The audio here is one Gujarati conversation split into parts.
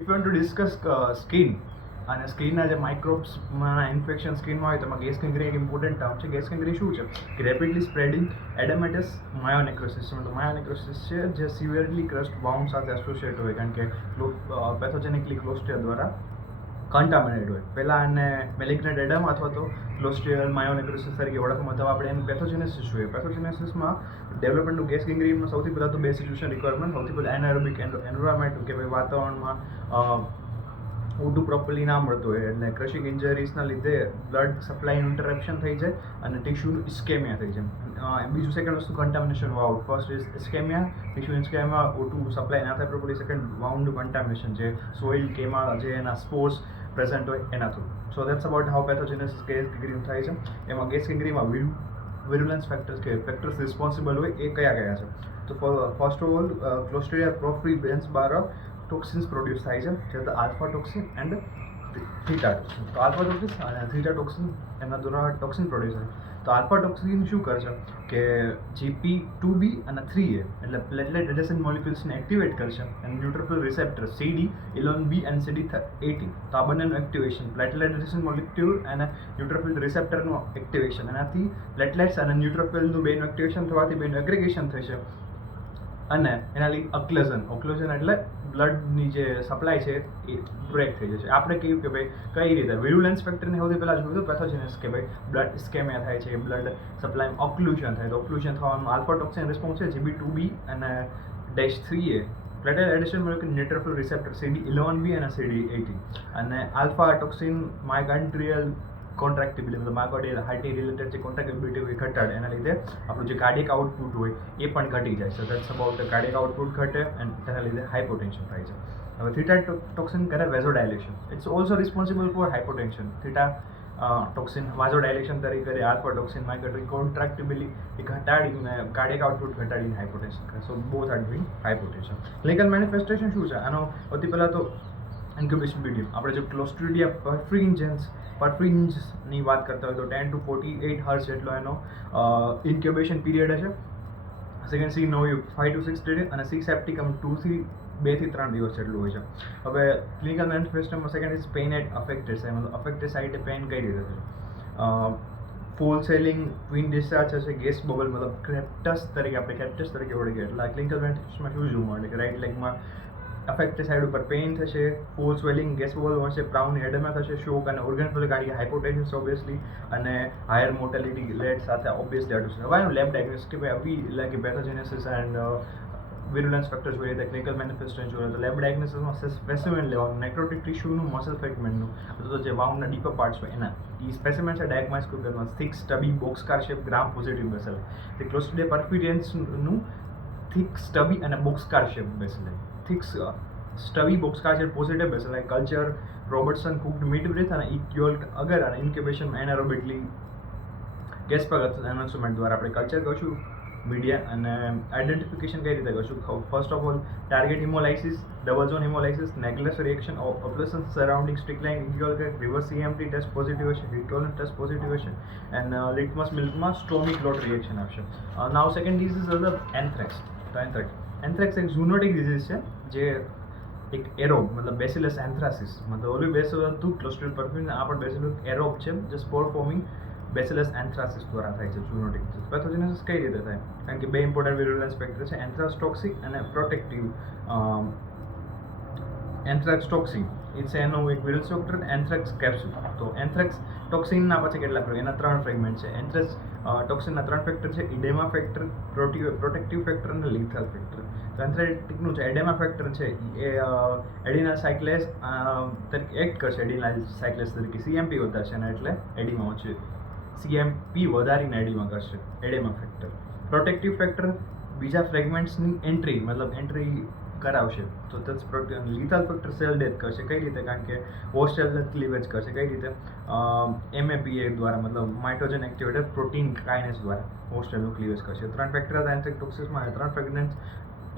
If you want to discuss skin અને સ્કિનના જે માઇક્રોબ્સમાં ઇન્ફેક્શન સ્કિનમાં હોય તો એમાં ગેસ કેંગરી એક ઇમ્પોર્ટન્ટ ટર્મ છે. ગેસ કેંગરી શું છે કે રેપિડલી સ્પ્રેડિંગ એડેમેટસ માયોનેક્રોસિસ છે. તો માયોનેક્રોસિસ છે જે સિવિયરલી ક્રસ્ટ બાઉન્ડ સાથે એસોસિએટ હોય કારણ કે પેથોજેનિકલી ક્લોસ્ટ્રિયા દ્વારા કન્ટામિનેટ હોય. પહેલાં એને મેલિગ્નન્ટ એડમ અથવા તો ક્લોસ્ટ્રિયલ માયોનેક્રોસિસ તરીકે ઓળખવામાં તો આપણે એનું પેથોજેનેસિસ જોઈએ. પેથોજેનેસિસમાં ડેવલપમેન્ટનું ગેસ કેંગરીમાં સૌથી પહેલાં તો બે સિચ્યુએશન રિક્વાયરમેન્ટ. સૌથી પહેલાં એનારોબિક એન્વાયરમેન્ટ કે ભાઈ વાતાવરણમાં ઉડું પ્રોપરલી ના મળતું હોય એટલે ક્રશિંગ ઇન્જરીઝના લીધે બ્લડ સપ્લાયનું ઇન્ટરપ્શન થઈ જાય અને ટિશ્યુનું ઇસ્કેમિયા થઈ જાય. બીજું સેકન્ડ વસ્તુ contamination wound. First is ischaemia, tissue ischaemia, O2 supply ના થાય પ્રોપરલી. સેકન્ડ વાઉન્ડ કન્ટામિનેશન જે સોઇલ કે એમાં જે એના સ્પોર્સ પ્રેઝન્ટ હોય એના through. So that's about how pathogenesis gas gangrene થાય છે. એમાં ગેસ કેંગરીમાં વિરુલન્સ ફેક્ટર્સ કે ફેક્ટર્સ રિસ્પોન્સિબલ હોય એ કયા કયા છે? તો first of all clostridia perfringens દ્વારા ટોક્સિન્સ પ્રોડ્યુસ થાય છે જે the alpha toxin and theta toxin. તો આલ્ફા ટોક્સિન અને થીટા ટોક્સિન એના દ્વારા ટોક્સિન પ્રોડ્યુસ થાય. તો આલ્ફા ટોક્સિન શું કરશે કે GP2B અને 3A એટલે પ્લેટલેટ એડેસન્ટ મોલિક્યુલ્સને એક્ટિવેટ કરશે અને ન્યુટ્રોફિલ રિસેપ્ટર CD11B અને CD18. તો આ બંનેનું એક્ટિવેશન પ્લેટલેટ એડેસન્ટ મોલિક્યુલ અને ન્યુટ્રોફિલ રિસેપ્ટરનું એક્ટિવેશન, એનાથી પ્લેટલેટ્સ અને ન્યુટ્રોફિલનું બેનું એક્ટિવેશન થવાથી બેનું એગ્રેગેશન થશે અને એના લીધે ઓક્લુઝન એટલે બ્લડની જે સપ્લાય છે એ બ્રેક થઈ જશે. આપણે કહ્યું કે ભાઈ કઈ રીતે વિરુલન્સ ફેક્ટરને સૌથી પહેલાં જોયું તો પેથોજેનેસિસ કે ભાઈ બ્લડ ઇસ્કેમિયા થાય છે, બ્લડ સપ્લાયમાં ઓક્લુઝન થાય. તો ઓક્લુઝન થવામાં આલ્ફા ટોક્સિન રિસ્પોન્સ છે GB2B અને -3A platelet adhesion molecule neutrophil receptor CD11B અને CD18 અને આલ્ફા ટોક્સિન માયોકાર્ડિયલ કોન્ટ્રાક્ટિબિલિટી મતલબ માયોકાર્ડિયલ હાર્ટની રિલેટેડ જે કોન્ટ્રાક્ટિબિલિટી હોય ઘટાડે. એના લીધે આપણું જે કાર્ડિયક આઉટપુટ હોય એ પણ ઘટી જાય છે. દેટ્સ અબાઉટ કાર્ડિયક આઉટપુટ ઘટે અને તેના લીધે હાઇપોટેન્શન થાય છે. હવે થીટા ટોક્સિન કરે vasodilation. It's also responsible for hypotension. Theta toxin vasodilation તરીકે કરે, આલ્ફા ટોક્સિન માયોકાર્ડિયલ કોન્ટ્રાક્ટિબિલિટી ઘટાડીને કાર્ડિયક આઉટપુટ ઘટાડીને હાઇપોટેન્શન કરે. So both are doing hypotension. Clinical manifestation શું છે આનો? સૌથી પહેલાં તો ઇન્ક્યુબેશન પીરિયડ. આપણે જો ક્લોસ્ટ્રિડિયા પરફ્રિન્જની વાત કરતા હોય તો 10 to 48 હર્સ જેટલો એનો ઇન્ક્યુબેશન પીરિયડ હશે. Second C novyi 5 to 6 days અને સી સેપ્ટિકમ 2 થી 3 દિવસ જેટલું હોય છે. હવે ક્લિનિકલ મેનિફેસ્ટેશનમાં second is pain at affected site. મતલબ અફેક્ટેડ સાઇટે પેઇન કઈ રીતે છે? ફોલ સેલિંગ, ટ્વિન ડિસ્ચાર્જ હશે, ગેસ બબલ મતલબ ક્રેપ્ટસ તરીકે ઓળખીએ. એટલે ક્લિનિકલ મેનિફેસ્ટેશનમાં શું જોવા મળે કે રાઇટ લેગમાં અફેક્ટેડ સાઇડ ઉપર પેઇન થશે, ફોલ સ્વેલિંગ, ગેસ બબલ હશે, પ્રાઉન એડેમા થશે, શોક અને ઓર્ગન ફેલ ગાડી હાઇપોટેન્શન ઓબ્વિયસલી અને હાયર મોર્ટેલિટી રેટ સાથે ઓબ્વિયસલી આટું છે. હવે એનું લેબ ડાયગ્નોસિસ કે ભાઈ આવી લાઈક પેથોજેનેસિસ એન્ડ વિરુલન્સ ફેક્ટર જોઈએ તો ક્લિનિકલ મેનિફેસ્ટેશન જોઈએ તો લેબ ડાયગ્નોસિસમાં સ્પેસિમેન લેવાનું, નેક્રોટિક ટિશ્યુનું, મસલ ફ્રેગમેન્ટનું અથવા તો જે વાઉન્ડના ડીપર પાર્ટ્સ હોય એના એ સ્પેસિમેન છે ડાયગ્નોસ્કોપ કરવાનું. Thick stubby boxcar shape Gram positive bacilli. તે ક્લોસ્ટ્રિડિયા પરફ્યુરિયન્સનું થિક સ્ટબી અને boxcar shape bacilli. Thick stubby boxcar shape positive bacilli like culture Robertson cooked meat broth અને ઇક્યુઅલ અગર અને ઇન્ક્યુબેશનમાં એનારોબિકલી ગેસ પર એનાન્સમેન્ટ દ્વારા આપણે કલ્ચર કરશું મીડિયા અને આઈડેન્ટિફિકેશન કઈ રીતે કરશું? First of all target hemolysis, double zone hemolysis, necklace reaction, operation surrounding streak line equal reverse CMT test positive હશે, રિટોલન્ટ ટેસ્ટ પોઝિટિવ હશે એન્ડ લિટમસ મિલ્કમાં સ્ટોમિક ક્લોટ રિએક્શન આવશે. Now second disease is anthrax. તો એન્થ્રેક્સ એક ઝૂનોટિક ડિઝીઝ છે જે એક એરોબ મતલબ બેસિલસ એન્થ્રાસિસ મતલબ ઓલું બેસિલસ હતું ક્લોસ્ટ્રિડિયમ પરફ્યુરિયન, આ પણ બેસિલસ એરોબ છે જે સ્પોર ફોર્મિંગ બેસિલસ એન્થ્રાસિસ દ્વારા થાય છે ઝૂનોટિક. પેથોજેનેસિસ કઈ રીતે થાય? કારણ કે બે ઇમ્પોર્ટન્ટ વિરુલન્સ ફેક્ટર છે એન્થ્રાક્સ ટોક્સિક અને પ્રોટેક્ટિવ. એન્થ્રેક્સ ટોક્સિન ઇટ્સ એનો એક વિરુલન્સ ફેક્ટર એન્થ્રેક્સ કેપ્સ્યુલ. તો એન્થ્રેક્સ ટોક્સિનના પછી કેટલા એના 3 ફ્રેગમેન્ટ છે. એન્થ્રેક્સ ટોક્સિનના 3 ફેક્ટર છે, ઇડેમા ફેક્ટર, પ્રોટેક્ટિવ ફેક્ટર અને લિથલ ફેક્ટર. તો એન્થ્રેટિકનું છે એડેમા ફેક્ટર છે એ એડિનલ સાયક્લેસ તરીકે એક્ટ કરશે, એડિનલ સાયક્લેસ તરીકે CMP વધારશે અને એટલે એડિમા છે. CMP વધારીને એડિમા કરશે એડેમા ફેક્ટર. પ્રોટેક્ટિવ ફેક્ટર બીજા ફ્રેગમેન્ટ્સની એન્ટ્રી કરાવશે. તો દસ લિથલ ફેક્ટર સેલ ડેથ કરશે. કઈ રીતે? કારણ કે હોસ્ટ સેલ ક્લીવેજ કરશે. કઈ રીતે? MAPA દ્વારા મતલબ માઇટોજન એક્ટિવેટેડ પ્રોટીન કાઇનેસ દ્વારા હોસ્ટ સેલનું ક્લીવેજ કરશે. 3 ફેક્ટર હતા એન્થ્રેક્સ ટોક્સિસમાં. 3 ફ્રેગમેન્ટ્સ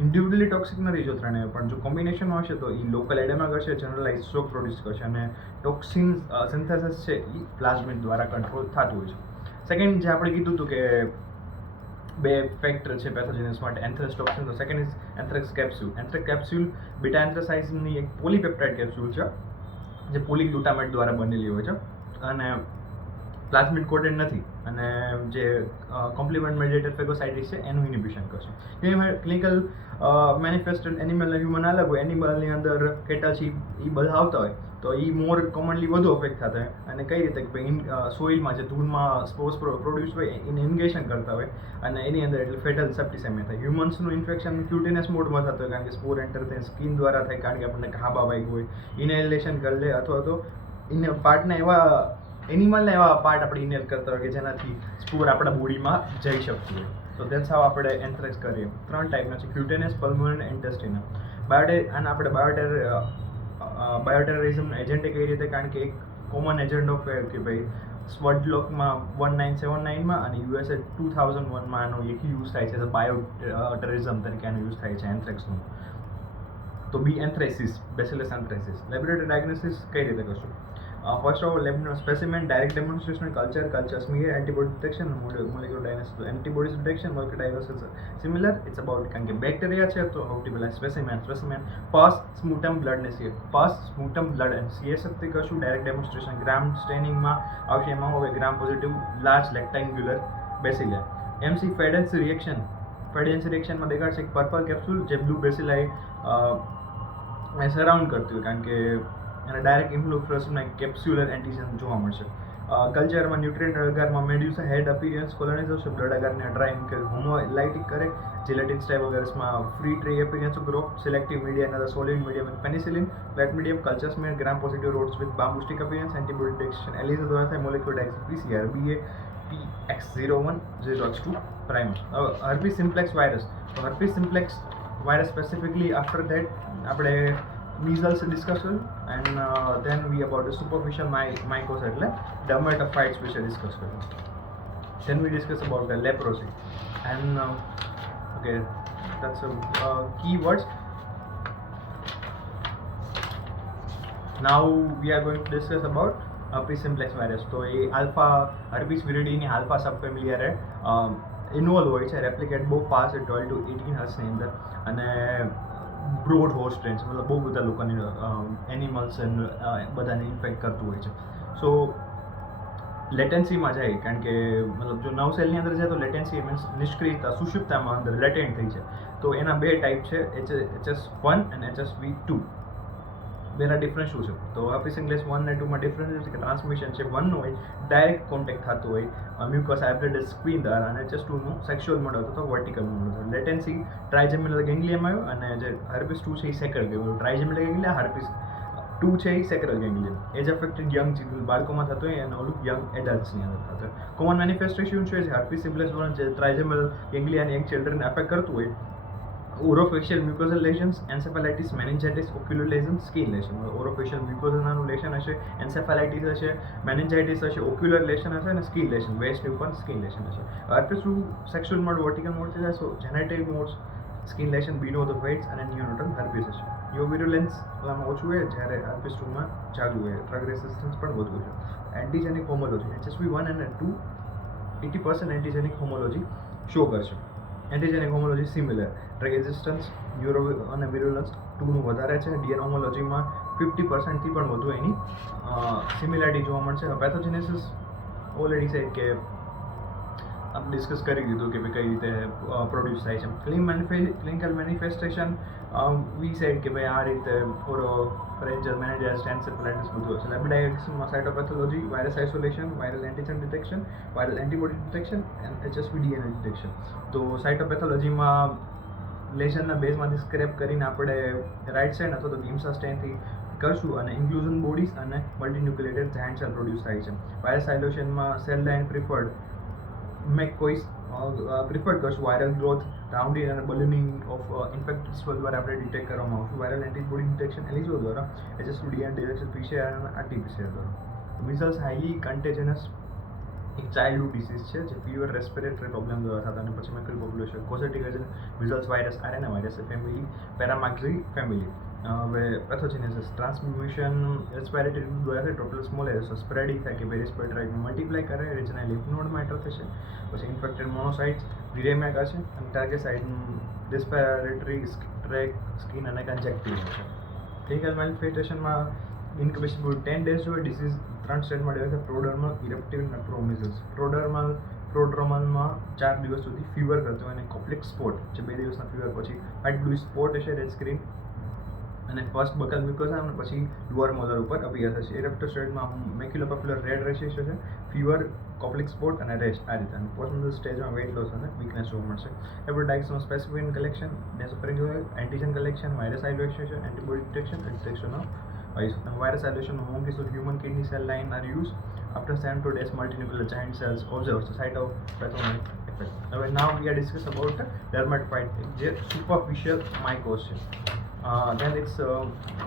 ઇન્ડિવિડ્યુઅલી ટોક્સિક નથી જો ત્રણે, પણ જો કોમ્બિનેશનમાં હશે તો એ લોકલ એડેમા કરશે, જનરલાઇઝ શોક પ્રોડ્યુસ કરશે અને ટોક્સિન સિન્થેસિસ છે એ પ્લાઝમિડ દ્વારા કંટ્રોલ થતું હોય છે. સેકન્ડ જે આપણે કીધું હતું કે બે ફેક્ટર છે પેથોજેનિસ માટે, એન્થ્રેક્સ ટોક્સિન. તો second is anthrax capsule. Anthrax capsule beta એન્થ્રેસાઇઝની એક પોલીપેપ્ટાઇડ કેપ્સ્યુલ છે જે પોલીગ્લુટામેટ દ્વારા બનેલી હોય છે અને પ્લાઝમિડ કોટેડ નથી, અને જે કોમ્પ્લિમેન્ટ મેડિએટેડ ફેગોસાઇટિસ છે એનું ઇનિબિશન કરશે. ક્લિનિકલ મેનિફેસ્ટેડ એનિમલ અને હ્યુમન અલગ હોય. એનિમલની અંદર કેટલા છે એ બધા આવતા હોય, તો એ મોર કોમનલી વધુ અફેક્ટ થતા હોય. અને કઈ રીતે કે ભાઈ સોઇલમાં જે ધૂળમાં સ્પોર્સ પ્રોડ્યુસ હોય એને ઇન્ગેશન કરતા હોય અને એની અંદર એટલે ફેટલ સેપ્ટિસેમિયા થાય. હ્યુમન્સનું ઇન્ફેક્શન ક્યુટેનિયસ મોડમાં થતું હોય, કારણ કે સ્પોર એન્ટર થાય સ્કિન દ્વારા થાય, કારણ કે આપણને ઘાબા વાગ્યું હોય, ઇનહેલેશન કરી લે, અથવા તો ઇને પાર્ટના એવા એનિમલના એવા પાર્ટ આપણે ઇનહેલ કરતા હોય કે જેનાથી સ્પોર આપણા બોડીમાં જઈ શકતું હોય. તો દેટ્સ હાઉ આપણે એન્થ્રેક્સ કરીએ. 3 ટાઈપના છે, ક્યુટેનિયસ, પલ્મોનરી, ઇન્ટેસ્ટિનલ. અને આપણે બાયોટેરરિઝમ એજન્ટ કઈ રીતે, કારણ કે એક કોમન એજન્ટ ઓફ કે ભાઈ સ્વર્ડલોકમાં 1979માં અને યુએસએ 2001માં આનો એક યુઝ થાય છે, બાયોટેરરિઝમ તરીકે આનો યુઝ થાય છે એન્થ્રેક્સનું. તો B anthracis, bacillus anthracis. Laboratory diagnosis કઈ રીતે કરશું? First of all lab specimen, direct demonstration, culture smear, antibody detection, molecular diagnosis. તો antibodies detection, molecular diagnosis similar. It's about, કારણ કે બેક્ટેરિયા છે તો હાઉ ટુ પેલા સ્પેસિમેન પાસ સ્મૂટમ બ્લડ ને CA pus sputum blood and CA શક્તિ કરશું. ડાયરેક્ટ ડેમોન્સ્ટ્રેશન ગ્રામ સ્ટેનિંગમાં આવશે, એમાં હવે Gram positive large rectangular bacilli. McFadyean રિએક્શનમાં દેખાડશે એક પર્પલ કેપ્સ્યુલ જે બ્લુ બેસિલાઈ સરાઉન્ડ કરતી હોય, કારણ કે અને ડાયરેક્ટ ઇન્ફ્લુફ્રસના કેપ્સ્યુલર એન્ટીજન જોવા મળશે. કલ્ચરમાં ન્યુટ્રિયન્ટ અગારમાં મેડ્યુસા હેડ અપીરિયન્સ કોલોનાઇઝ હશે, બ્લડ અગારને ડ્રાય કે હોમોલાઇટિક કરે, જેલેટિન સ્ટાઇપ વગેરેમાં fir tree appearance grow, selective media અને solid medium with penicillin, wet medium, culture smear, Gram positive rods with bamboo stick appearance, antibody detection ELISA દ્વારા થાય, molecular diagnosis PCR, BA PX01 પ્રાઇમર. Herpes simplex virus. તો herpes simplex virus specifically after that આપણે measles discussion, and then we about the superficial mycos એટલે dermatophytes વિશે ડિસ્કસ કર્યું. Then we discuss about the leprosy and okay, that's keywords. Now we are going to discuss about herpes simplex virus. તો એ આલ્ફા હર્પીસ વિરિડીની આલ્ફા સબફેમિલી અરે ઇન્વોલ્વ હોય છે, રેપ્લિકેટ બહુ ફાસ્ટ 12 to 18 હર્ટ્સની અંદર, અને બ્રોડ હોસ્ટ ટ્રેન્સ, મતલબ બહુ બધા લોકોને એનિમલ્સ બધાને ઇન્ફેક્ટ કરતું હોય છે. સો લેટેન્સીમાં જાય, કારણ કે મતલબ જો 9 સેલની અંદર જાય તો લેટેન્સી મીન્સ નિષ્ક્રિયતા, સુષુપ્તામાં અંદર લેટેન્ટ થઈ છે. તો એના 2 ટાઈપ છે, HS1 અને HSV2. બેના ડિફરન્સ શું છે? તો હર્પીસ સિમ્પ્લેક્સ 1 અને 2માં ડિફરન્સ છે કે ટ્રાન્સમિશન છે 1 નું હોય ડાયરેક્ટ કોન્ટેક્ટ થતું હોય મ્યુકસ એબ્રેડસ સ્ક્રીન દ્વારા, અને HS2નું સેક્સ્યુઅલ મોડ હતો તો વર્ટિકલ મોડ હતો. લેટેન્સી ટ્રાઇજેમિનલ ગેંગ્લિયમ આવ્યો, અને જે હર્પીસ 2 છે એ સેક્રલ ગેંગ્લિયમ. ટ્રાઇજેમિનલ ગેંગ્લિયા, હર્પીસ 2 છે એ સેક્રલ ગેંગ્લિયમ. એજ અફેક્ટેડ યંગ બાળકોમાં થતો હોય અને ઓલું યંગ એડલ્ટ્સની અંદર થતો હોય. કોમન મેનિફેસ્ટેશન છે જે હર્પીસ સિમ્પ્લેક્સ 1 જે ટ્રાઇજેમિનલ ગેંગ્લિયાની એક ચિલ્ડ્રનને અફેક્ટ કરતું હોય, orofacial mucosal lesions, encephalitis, meningitis, ocular lesion, skin lesion. Orofacial મ્યુકોઝલનું લેશન હશે, એન્સેફેલાઇટિસ હશે, મેનિન્જાઇટિસ હશે, ઓક્યુલર લેશન હશે અને સ્કિન લેશન, વેસ્ટ ઉપર સ્કિન લેશન હશે. હર્પીસ 2 સેક્સ્યુઅલ મોડ વર્ટિકલ મોડથી થાય, so genital modes skin lesion below the વેઇટ્સ અને ન્યુનોટલ હર્પીસ હશે. યો વિરુલેન્સ ઓલામાં ઓછું હોય, જ્યારે હર્પીસ 2માં ચાલુ હોય. ડ્રગ રેસિસ્ટન્સ પણ વધુ છે. એન્ટીજેનિક હોમોલોજી HSV1 અને 2 80% એન્ટીજેનિક હોમોલોજી શો કરશે. Antigenic હોમોલોજી similar, drug resistance neuro અને વિરુલન્સ 2નું વધારે છે. ડીએન હોમોલોજીમાં 50%થી પણ વધુ એની સિમિલારિટી જોવા મળશે. પેથોજેનેસિસ ઓલરેડી છે કે આપણે ડિસ્કસ કરી દીધું કે ભાઈ કઈ રીતે પ્રોડ્યુસ થાય છે. ક્લિનિકલ મેનિફેસ્ટેશન વી સેડ કે ભાઈ આ રીતે ઓરો રેન્જર મેનેજર્સ એન્સેફેલાઇટિસ બધું હશે. લેબોરેટરીમાં cytopathology, virus isolation, viral antigen detection, viral antibody detection and HSV DNA detection. તો સાઇટોપેથોલોજીમાં લેશનના બેઝમાંથી સ્ક્રેપ કરીને આપણે રાઇટ સાઇડ અથવા તો ગિમ્સા સ્ટેનથી કરશું, અને ઇન્ક્લુઝન બોડીઝ અને મલ્ટીન્યુક્લિએટેડ જાયન્ટ સેલ પ્રોડ્યુસ થાય છે. વાયરસ આઇસોલેશનમાં cell line preferred McCoy's preferred કરશું. વાયરલ ગ્રોથ, રાઉન્ડિંગ અને બલૂનિંગ ઓફ ઇન્ફેક્ટેડ સેલ દ્વારા આપણે ડિટેક્ટ કરવામાં આવશું. વાયરલ એન્ટીબોડી ડિટેક્શન એલિઝો દ્વારા, HSV DNA ડિટેક્શન PCR અને RT-PCR દ્વારા. મિઝલ્સ હાઈલી કન્ટેજનસ એક ચાઇલ્ડહુડ ડિસીઝ છે જે ફીવર, રેસ્પિરેટરી પ્રોબ્લેમ દ્વારા થતા, અને પછી મેકલ population causative agent measles virus, RNA virus family, paramyxo family. હવે પેથોજેનેસિસ ટ્રાન્સમિશન રેસ્પિરેટરી દ્વારા ટોટલ સ્મોલ એરિયા સ્પ્રેડિંગ થાય કે ભાઈ રેસ્પિરેટરી મલ્ટીપ્લાય કરે રીજનલ લિમ્ફ નોડમાં એન્ટર થશે પછી ઇન્ફેક્ટેડ મોનોસાઇટ્સ વિરેમિયા કરશે અને target site respiratory tract skin અને કંજક્ટિવ છે ક્લિનિકલ મેનિફેસ્ટેશનમાં ઇન્ક્યુબેશન પૂરું 10 ડેઝ જોઈએ ડિસીઝ 3 સ્ટેજમાં ડિવાઇડ થાય પ્રોડર્મલ ઇરપ્ટિવ અને પ્રોમિઝલ્સ પ્રોડર્મલમાં 4 દિવસ સુધી ફીવર કરતો હોય અને કોપ્લિક સ્પોટ જે 2 દિવસના ફીવર પછી વ્હાઇટ બ્લુ સ્પોટ હશે રેડ સ્ક્રીન અને ફર્સ્ટ બકલ મ્યુકોઝા અને પછી લોઅર મોલર ઉપર અપિયર થશે ઇરપ્ટિવ સ્ટેજમાં મેક્યુલોપોપ્યુલર રેડ રેશિસ હશે ફીવર કોપ્લિક સ્પોટ અને રેસ્ટ આ રીતે અને પોસ્ટમોરટલ સ્ટેજમાં વેઇટ લોસ અને વીકનેસ જોવા મળશે હેપેટાઇટિસનો specific collection nasopharyngeal antigen collection virus isolation antibody detection of virus isolation of monkeys with human kidney cell line are used after 7 to 8 days multinuclear giant cells observed the site of pathogenic effect. Now we are discuss about dermatophyte જે superficial mycos છે then it's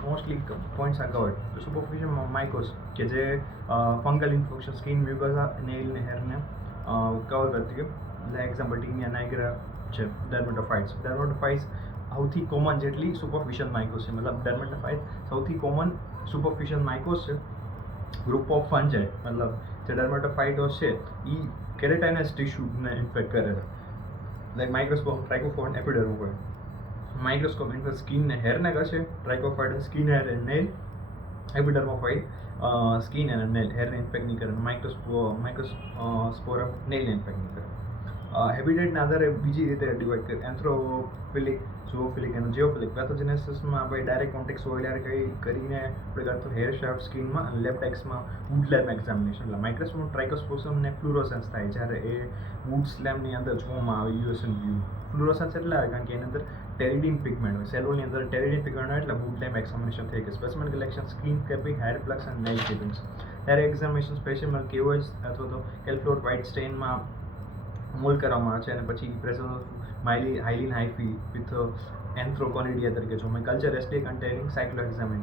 mostly points are covered so superficial mycos કે જે fungal infection skin mucosa nail ને hair ને કવર કરતી હોય like example ટીનિયા નાઇગ્રા છે dermatophytes સૌથી કોમન જેટલી સુપરફિશિયલ માઇકોસ છે મતલબ ડર્મેટોફાઇટ સૌથી કોમન સુપરફિશિયલ માઇકોસ છે ગ્રુપ ઓફ ફંજાઈ મતલબ જે ડર્મેટોફાઇટોસ છે એ કેરેટાઇનસ ટિશ્યુને ઇન્ફેક્ટ કરે છે like Microsporum Trichophyton Epidermophyton Microsporum infect સ્કિનને હેરને કરશે Trichophyton skin hair and nail Epidermophyton skin and nail હેરને ઇન્ફેક્ટ નહીં કરે માઇક્રોસ્પોરમ નેલને ઇન્ફેક્ટ નહીં કરે હેબિટેટના આધારે બીજી રીતે ડિવાઈડ કરે એન્થ્રોફિલિક ઝૂઓફિલિક અને જીઓફિલિક પેથોજેનેસિસમાં આપણે ડાયરેક્ટ કોન્ટેક્ટ સોઇલર કરીને આપણે કરતો હેર શાફ્ટ સ્કિનમાં અને લેપ્ટેક્સમાં વુડ લેમ્પ એક્ઝામિનેશન એટલે માઇક્રોસ્કોપ ટ્રાઇકોસ્પોસમ ને ફ્લુરોસન્સ થાય જ્યારે એ વુડ સ્લેમ્પની અંદર જોવામાં આવે યુએસએન વ્યૂ ફ્લુરોસન્સ એટલે આવે કારણ કે એની અંદર ટેરિડિન પિગમેન્ટ હોય સેલોની અંદર ટેરિડિન પિગમેન્ટ હોય એટલે વુડ લેમ્પ એક્ઝામિનેશન થઈ કે specimen collection skin scraping hair plugs અને nail clippings direct examination special KOH અથવા તો કેલ્ફ્લોર વ્હાઇટ સ્ટેઇનમાં મોલ્ડ કરવામાં આવે છે અને પછી presence of hyaline hyphae with arthroconidia તરીકે જો મેં culture SDA containing cycloheximide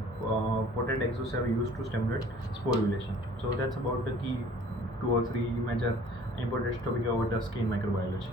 potato એક્ઝોસેવ use to stimulate sporulation so that's about the key 2 or 3 major important topic about the skin microbiology.